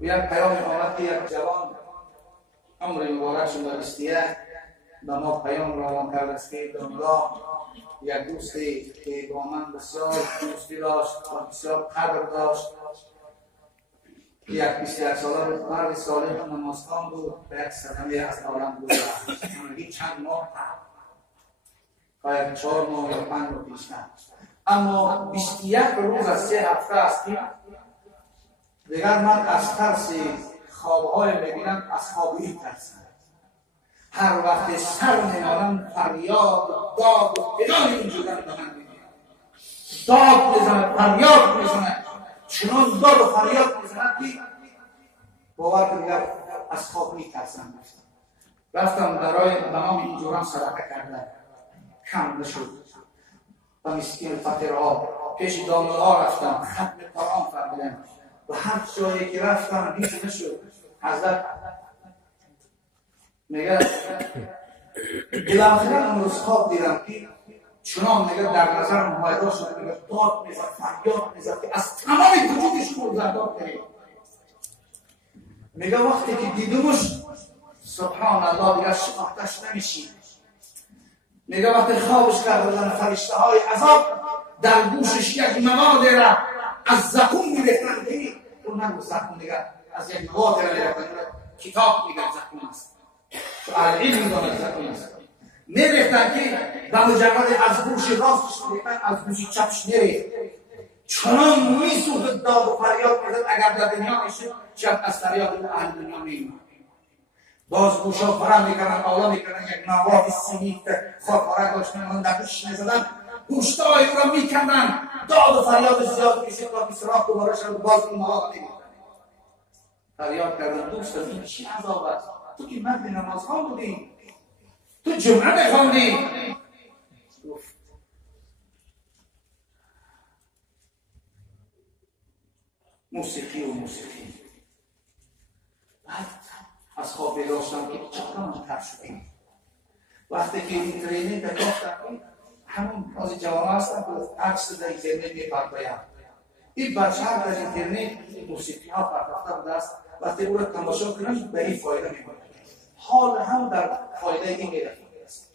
یک پیام آمد که یک جوان عمر مبارک شده 21 به ما پیام روان کرده است که دنیا یک دوستی که با من بسیار دوستی داشت و بسیار قدر داشت، یک 21 ساله بود، مرد صالح نمازخوان بود، به یک صدمه از عالم گذشت. هیچ چند ماه شاید 4 ماه یا 5 ماه پیش نه، اما 21 روز از 3 هفته است که دیگر من از ترس خوابهای میبینم از خوابی ترسم. هر وقت سر میمانم فریاد و داد و فلان اینجورن به من میبینم، داد میزند، فریاد میزند، چنان داد و فریاد میزند که باور کنید از خواب میترسم. رفتم برای بنام اینجوران صدقه کردن، کم نشد و مسکین فقیرها پیش دامنها رفتم، ختم قرآن فرمودم و هر جایی که رفتم هیچ نشد. حضرت میگه بالاخره امروز خواب دیدم که چنان میگه در نظر مهایدا شد، میگه داد میزد، فریاد میزد که از تمام وجودش خورزنداد کنید. میگه وقتی که دیدمش سبحان الله دیگه شناختش نمیشید. میگه وقتی خوابش کردن فرشته های عذاب در گوشش یک مواد را از زقوم میریختن که اون نگو زقوم دیگه از یک مواد را میریختن، کتاب میگه زقوم است، تو علم میداند زقوم است، میریختن که به مجرد از گوش راستش میریختن از گوش چپش نریخت، چنان میسوخت داد و فریاد میزد اگر در دنیا میشد شب از فریاد اهل دنیا میماند. باز گوشا فرم میکنن، آلا میکنن، یک مواد سمیت خاکارک داشتن من در گوشش میزدن، گوشتای او را میکندن، داد و فریاد زیاد کشید تا که سراغ دوباره شد، باز این مواد میگیرن. فریاد کردن دوستم این چی عذاب است؟ تو که مرد نمازخوان بودی، تو جمعه بخواندی. گفت موسیقی و موسیقی. بعد از خواب بیدار شدم که چقدر من ترس شدیم. وقتی که این ترینینگ گفتم همون از جوان هستم که عکس در اینترنت میپرپایم، این بچه ها در اینترنت موسیقی ها پرداخته بوده است، وقتی او را تماشا کنم به این فایده میبرد، حال هم در فایده این گرفته است.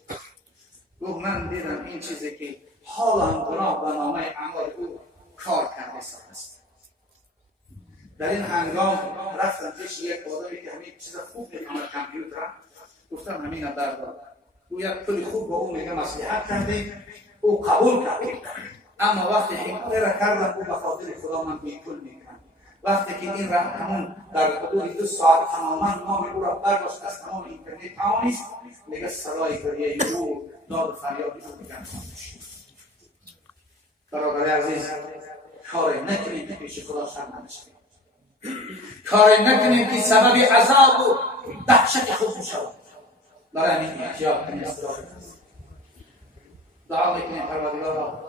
گفت من دیدم این چیزی که حال هم گناه به نامه اعمال او کار کرده است. در این هنگام رفتم پیش یک آدمی که همین چیز خوب میفهمد کامپیوتر، گفتم همین بردار. او یک پول خوب با او میگه مصلحت کرده، او قبول کرد، اما وقتی حکمت را کردم او به خاطر خدا من بیکل میکنم. وقتی که این را همون در حدود 2 ساعت تماما نام او را برداشت از تمام اینترنت توانست، میگه صدای گریه او داد و فریاد او میگن. برادر عزیز، کار نکنید که پیش خدا شرم نشید، کار نکنید که سبب عذاب و دهشت خود شود. برای این احتیاط کنید، دعا میکنید پروردگارا